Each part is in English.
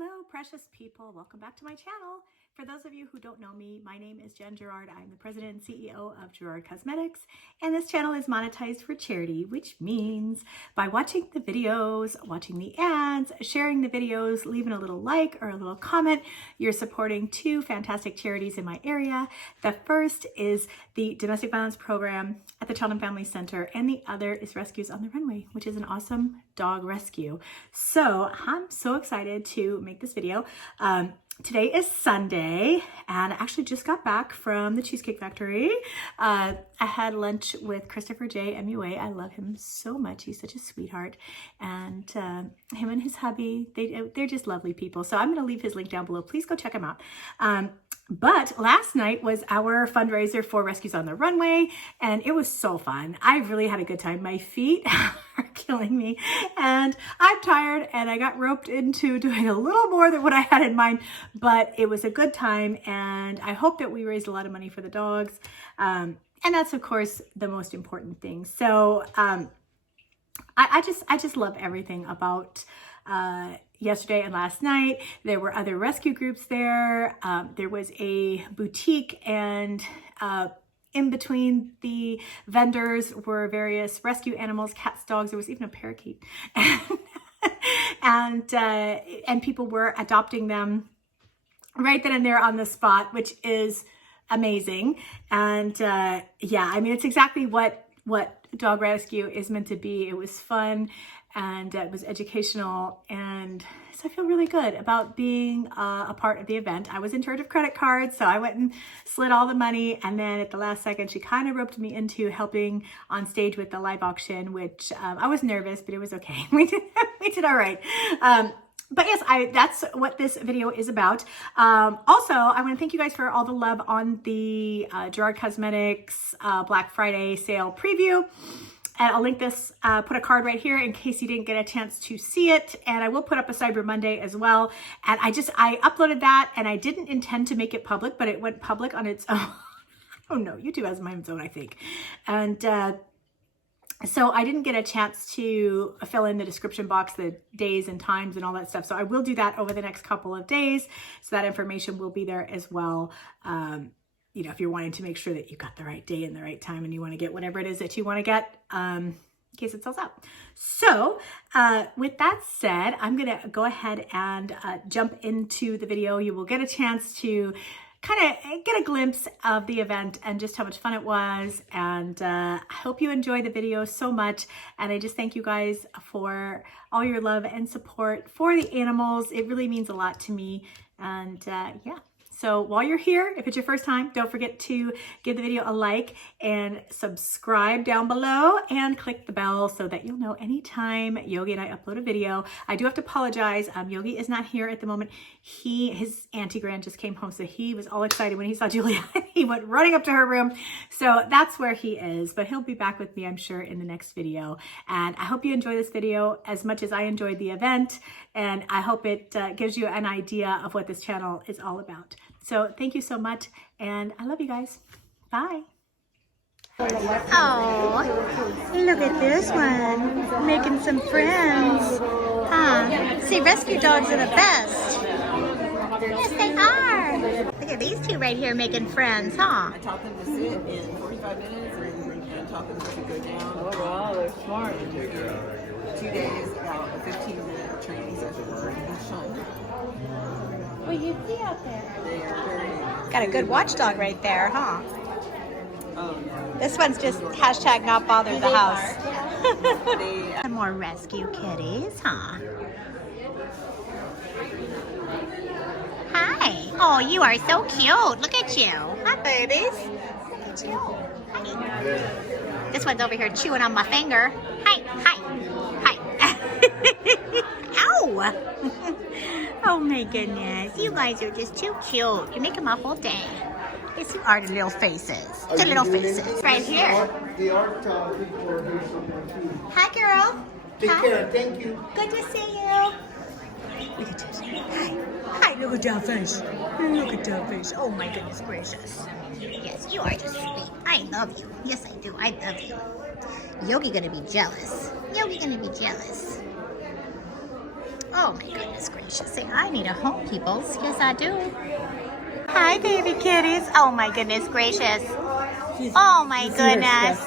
Hello, precious people. Welcome back to my channel. For those of you who don't know me, my name is Jen Gerard. I'm the president and CEO of Gerard Cosmetics, and this channel is monetized for charity, which means by watching the videos, watching the ads, sharing the videos, leaving a little like or a little comment, you're supporting two fantastic charities in my area. The first is the Domestic Violence Program at the Child and Family Center, and the other is Rescues on the Runway, which is an awesome dog rescue. So I'm so excited to make this video. Today is Sunday, and I actually just got back from the Cheesecake Factory. I had lunch with Christopher J. MUA. I love him so much. He's such a sweetheart. And him and his hubby, they're just lovely people. So I'm going to leave his link down below. Please go check him out. But last night was our fundraiser for Rescues on the Runway, and it was so fun. I really had a good time. My feet are killing me, and I'm tired, and I got roped into doing a little more than what I had in mind, but it was a good time, and I hope that we raised a lot of money for the dogs, and that's, of course, the most important thing. So I just love everything about yesterday and last night. There were other rescue groups there. There was a boutique, and in between the vendors were various rescue animals, cats, dogs. There was even a parakeet, and people were adopting them right then and there on the spot, which is amazing. And yeah, I mean, it's exactly what dog rescue is meant to be. It was fun, and it was educational, and so I feel really good about being a part of the event. I was in charge of credit cards, so I went and slid all the money, and then at the last second, she kind of roped me into helping on stage with the live auction, which I was nervous, but it was okay. We did all right. But yes, that's what this video is about. Also, I want to thank you guys for all the love on the Gerard Cosmetics Black Friday sale preview. And I'll link this, put a card right here in case you didn't get a chance to see it. And I will put up a Cyber Monday as well. And I uploaded that, and I didn't intend to make it public, but it went public on its own. Oh no, YouTube has my own, I think. And so I didn't get a chance to fill in the description box, the days and times and all that stuff. So I will do that over the next couple of days. So that information will be there as well. You know, if you're wanting to make sure that you got the right day and the right time, and you want to get whatever it is that you want to get, in case it sells out. So with that said, I'm going to go ahead and jump into the video. You will get a chance to kind of get a glimpse of the event and just how much fun it was. And I hope you enjoy the video so much. And I just thank you guys for all your love and support for the animals. It really means a lot to me. And yeah. So while you're here, if it's your first time, don't forget to give the video a like and subscribe down below and click the bell so that you'll know anytime Yogi and I upload a video. I do have to apologize. Yogi is not here at the moment. His auntie Gran just came home, so he was all excited when he saw Julia. He went running up to her room. So that's where he is, but he'll be back with me, I'm sure, in the next video. And I hope you enjoy this video as much as I enjoyed the event. And I hope it gives you an idea of what this channel is all about. So thank you so much, and I love you guys. Bye. Oh, look at this one, making some friends. See, rescue dogs are the best. Yes, they are. Look at these two right here making friends, huh? I taught them to sit in 45 minutes and taught them to go down. Oh, wow, they're smart. 2 days, about a 15-minute training session for each time. What do you see out there? They are very... Got a good watchdog right there, huh? Yeah. This one's just hashtag not bother the house. Some more rescue kitties, huh? Hi. Oh, you are so cute. Look at you. Hi, babies. Look at you. Hi. This one's over here chewing on my finger. Hi. Hi. Hi. Ow. Oh my goodness, you guys are just too cute. You make them up all day. Yes, you are, the little faces. The little faces. Right here. The art people are here somewhere too. Hi, girl. Take care, thank you. Good to see you. Look at this. Hi. Hi, look at that face. Look at that face. Oh my goodness gracious. Yes, you are just sweet. I love you. Yes, I do. I love you. Yogi gonna be jealous. Yogi gonna be jealous. Oh my goodness gracious. Say, I need a home, peoples. Yes, I do. Hi, baby kitties. Oh my goodness gracious. Oh my goodness.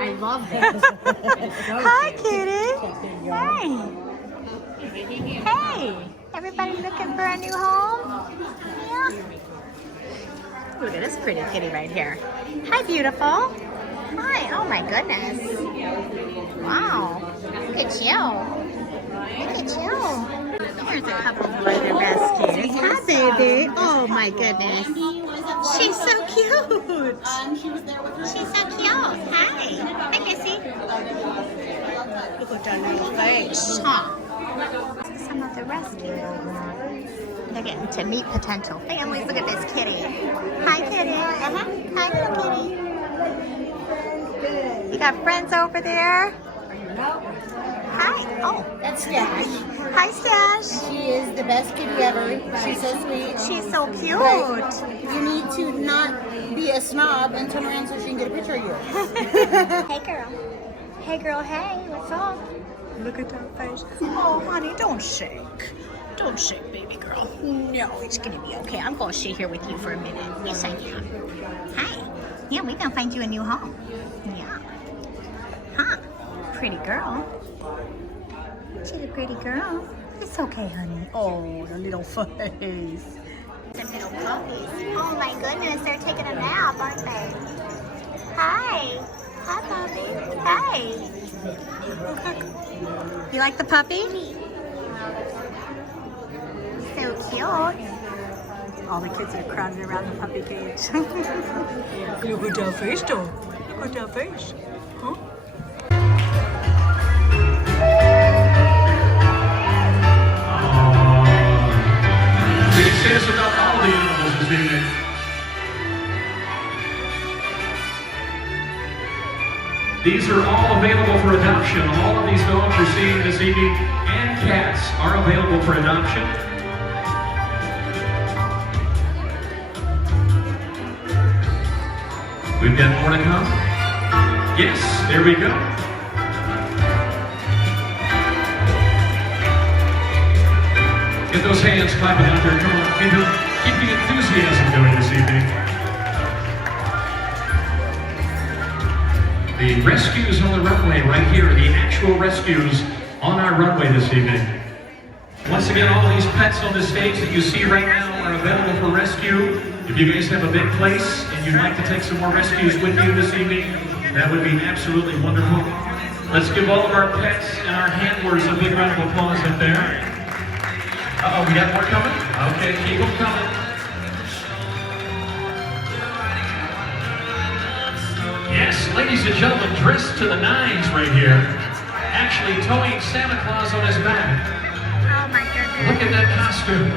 I love that. Hi, kitty. Hey. Hey. Everybody looking for a new home? Yeah. Look at this pretty kitty right here. Hi, beautiful. Hi. Oh my goodness. Wow. Look at you. Look at you. Here's a couple more of the rescues. Hi, baby. Oh my goodness. She's so cute. She's so cute. Hi. Hi, Missy. Look at that little face. Huh. Some of the rescues. They're getting to meet potential families. Look at this kitty. Hi, kitty. Hi, little kitty. You got friends over there? Hi. Oh, That's Stash. hi, Stash. She is the best kitty ever. She's so sweet. She's so cute. But you need to not be a snob and turn around so she can get a picture of you. Hey, girl. Hey, girl. Hey, what's up? Look at that face. Oh, honey, don't shake. Don't shake, baby girl. No, it's gonna be okay. I'm gonna stay here with you for a minute. Yes, I am. Hi. Yeah, we gonna find you a new home. Yeah. Huh. Pretty girl. She's a pretty girl. It's okay, honey. Oh, the little face. The little puppies. Oh my goodness, they're taking a nap, aren't they? Hi. Hi, puppy. Hi. You like the puppy? So cute. All the kids are crowded around the puppy cage. Look at that face, though. Look at that face. Huh? It says about all the animals this evening. These are all available for adoption. All of these dogs you're seeing this evening and cats are available for adoption. We've got more to come. Yes, there we go. Get those hands clapping out there. Come on, keep the enthusiasm going this evening. The rescues on the runway right here, the actual rescues on our runway this evening. Once again, all these pets on the stage that you see right now are available for rescue. If you guys have a big place and you'd like to take some more rescues with you this evening, that would be absolutely wonderful. Let's give all of our pets and our handlers a big round of applause up there. Uh-oh, we got more coming? Okay, keep them coming. Yes, ladies and gentlemen, dressed to the nines right here. Actually towing Santa Claus on his back. Oh my goodness. Look at that costume.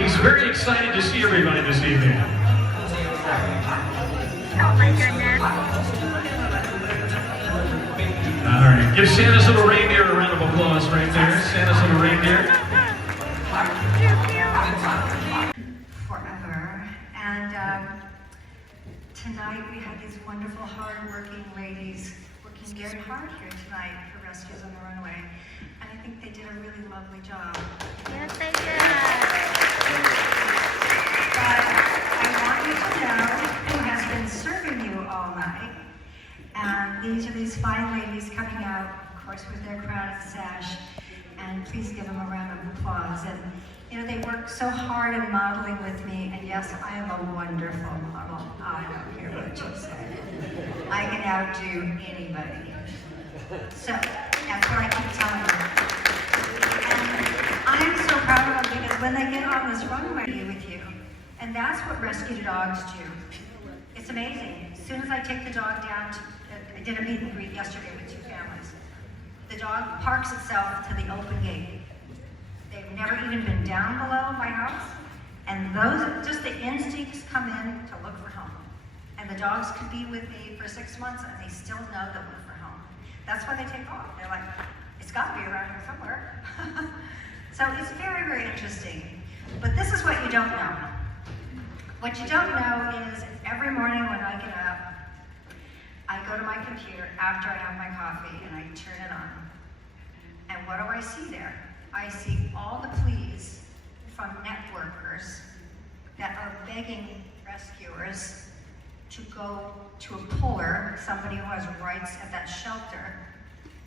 He's very excited to see everybody this evening. Oh my goodness. All right, give Santa's little reindeer a round of applause right there. Santa's little reindeer. Forever. And tonight we had these wonderful, hard-working ladies working very hard here tonight for Rescues on the Runway. And I think they did a really lovely job. Yes, they did. But I want you to know who has been serving you all night. And these are these fine ladies coming out, of course, with their crown and sash. And please give them a round of applause. And you know, they work so hard in modeling with me, and yes, I am a wonderful model. I don't care what you say. I can outdo anybody. So, that's what I keep telling them. And I'm so proud of them because when they get on this runway with you, and that's what rescue dogs do. It's amazing. As soon as I take the dog down to, I did a meet and greet yesterday with 2 families. The dog parks itself to the open gate. They've never even been down below my house. And those, just the instincts come in to look for home. And the dogs could be with me for 6 months and they still know to look for home. That's why they take off. They're like, it's gotta be around here somewhere. So it's very, very interesting. But this is what you don't know. What you don't know is every morning when I get up, I go to my computer after I have my coffee and I turn it on. And what do I see there? I see all the pleas from networkers that are begging rescuers to go to a puller, somebody who has rights at that shelter.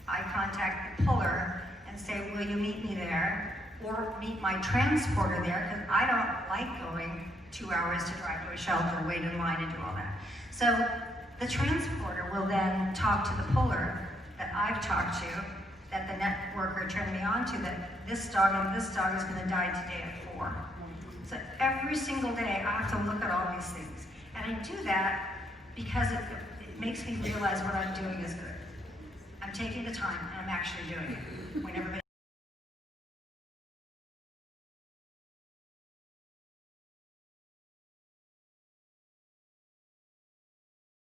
I contact the puller and say, will you meet me there? Or meet my transporter there, because I don't like going 2 hours to drive to a shelter, wait in line and do all that. So the transporter will then talk to the puller that I've talked to, that the networker turned me on to, that this dog and this dog is gonna die today at 4. So every single day I have to look at all these things. And I do that because it makes me realize what I'm doing is good. I'm taking the time and I'm actually doing it. When everybody